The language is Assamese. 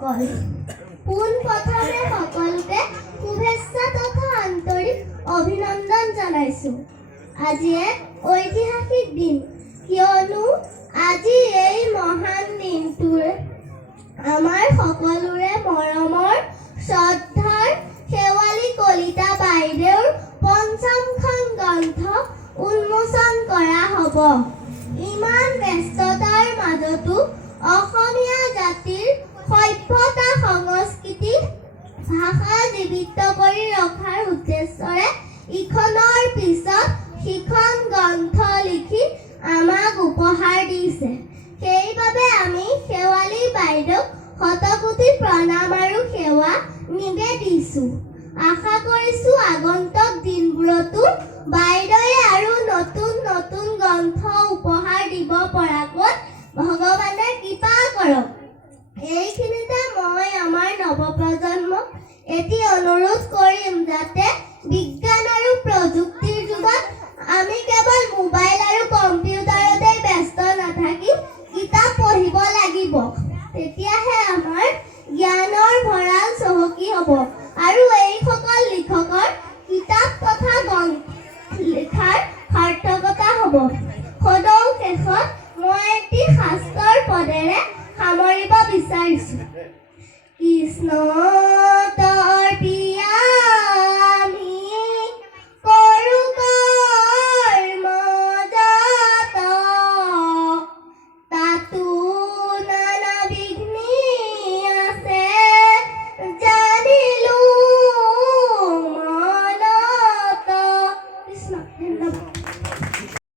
সকল পোনপ্ৰথমে সকলোকে শুভেচ্ছা তথা আন্তৰিক অভিনন্দন জনাইছোঁ। আজি এক ঐতিহাসিক দিন, কিয়নো আজি এই মহান দিনটোৰ আমাৰ সকলোৰে মৰমৰ শ্ৰদ্ধাৰ শেৱালী কলিতা বাইদেউৰ পঞ্চমখন গ্ৰন্থ উন্মোচন কৰা হ'ব। ইমান ব্যস্ততাৰ মাজতো অসমীয়া জাতিৰ সভ্যতা সংস্কৃতি ভাষা জীৱিত কৰি ৰখাৰ উদ্দেশ্যৰে ইখনৰ পিছত সিখন গ্ৰন্থ লিখি আমাক উপহাৰ দিছে। সেইবাবে আমি শেৱালী বাইদেউক শতকোটি প্ৰণাম আৰু সেৱা নিবেদিছোঁ। আশা কৰিছোঁ আগন্তুক দিনবোৰতো বাইদেৱে আৰু নতুন নতুন গ্ৰন্থ উপহাৰ দিব পৰাকৈ ভগৱানে কৃপা কৰক। এইখিনিতে মই আমাৰ নৱপ্ৰজন্মক এটি অনুৰোধ কৰিম, যাতে বিজ্ঞান আৰু প্ৰযুক্তিৰ যুগত আমি কেৱল মোবাইল আৰু কম্পিউটাৰতে ব্যস্ত নাথাকি কিতাপ পঢ়িব লাগিব। তেতিয়াহে আমাৰ জ্ঞানৰ ভঁৰাল চহকী হ'ব আৰু এইসকল লিখকৰ কিতাপ তথা লিখাৰ সাৰ্থকতা হ'ব। সদৌ শেষত মই এটি শাস্ত্ৰৰ পদেৰে সামৰিব বিচাৰিছোঁ। কৃষ্ণ